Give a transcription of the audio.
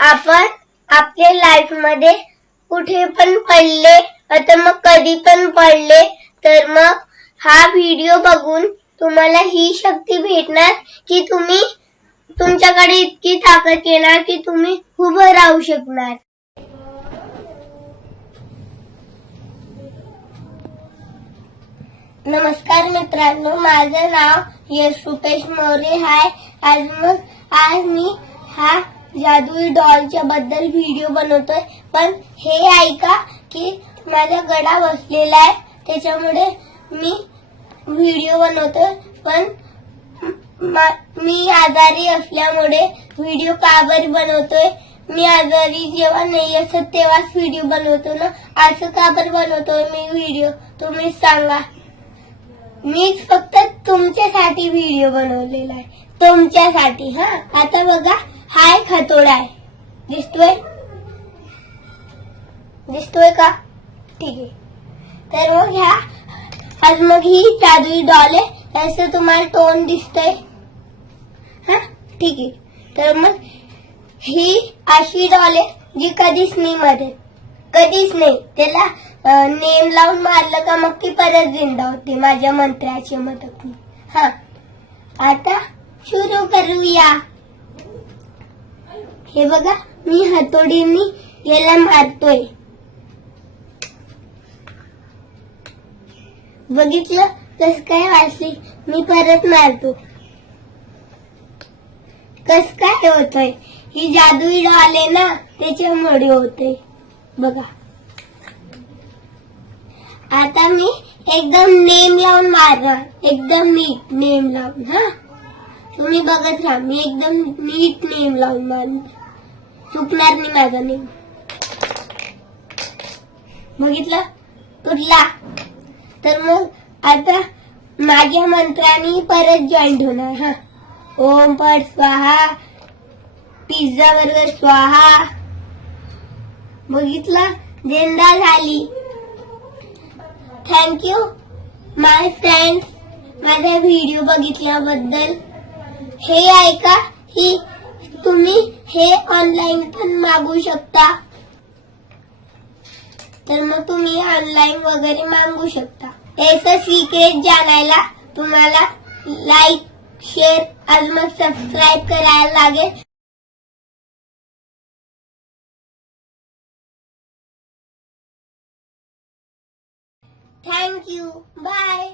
आपण आपल्या लाईफ मध्ये कुठे पण पडले आता मग कधी पण पडले तर मग हा व्हिडिओ बघून तुम्हाला ही शक्ती भेटणार की तुम्ही तुमच्याकडे इतकी ताकद येणार की तुम्ही उभं राहू शकणार। नमस्कार मित्रांनो, माझं नाव यश रुपेश मोरे आहे। आज मी हा जादुई डॉलच्या बद्दल व्हिडिओ बनवतोय। पण हे ऐका की माझा गळा बसलेला आहे त्याच्यामुळे मी व्हिडिओ बनवतोय। पण मी आजारी असल्यामुळे व्हिडिओ का बरं बनवतोय? मी आजारी जेव्हा नाही असत तेव्हाच व्हिडिओ बनवतो ना, असं का बरं बनवतोय मी व्हिडिओ तुम्ही सांगा। मी फक्त तुमच्यासाठी व्हिडिओ बनवलेला आहे, तुमच्यासाठी। हा आता बघा, हा एक हातोडा आहे, दिसतोय का? ठीक आहे। तर मग ही जादुई डॉल आहे, असं तुम्हाला तोंड दिसतंय? हा ठीक आहे। तर मग ही अशी डॉल आहे जी कधीच नाही मरत, कधीच नाही। त्याला नेम लावून मारलं का मग ती परत जिंदा होते माझ्या मंत्राच्या मदतीने। हा आता सुरू करूया। हे बघा, मी हातोडीने याला मारतोय, बघितलं कस काय वाचली? मी परत मारतो, कस काय होतंय? ही जादुई डॉल आहे ना, त्याच्यामुळे होतंय बघा। आता मी एकदम नेम लावून मारणार, एकदम नीट नेम लावून। हा तुम्ही बघत राहा, मी एकदम नीट नेम लावून मारणार, चुकणार नाही माझा नेम। बघितलं तुटला? तर मग आता माझ्या मंत्राने परत जॉईंट होणार। हा ओम पट स्वाहा, पिझ्झा बर्गर स्वाहा। बघितलं, जिंदा झाली। थँक्यू माय फ्रेंड्स, माझा व्हिडिओ बघितल्याबद्दल। हे ऐका, ही तुम्ही हे ऑनलाईन पण मागू शकता, तर मग तुम्ही ऑनलाईन वगैरे मागू शकता। याचं सिक्रेट जाणायला तुम्हाला लाईक, शेअर आणि मग सबस्क्राईब करायला लागेल। Thank you, bye.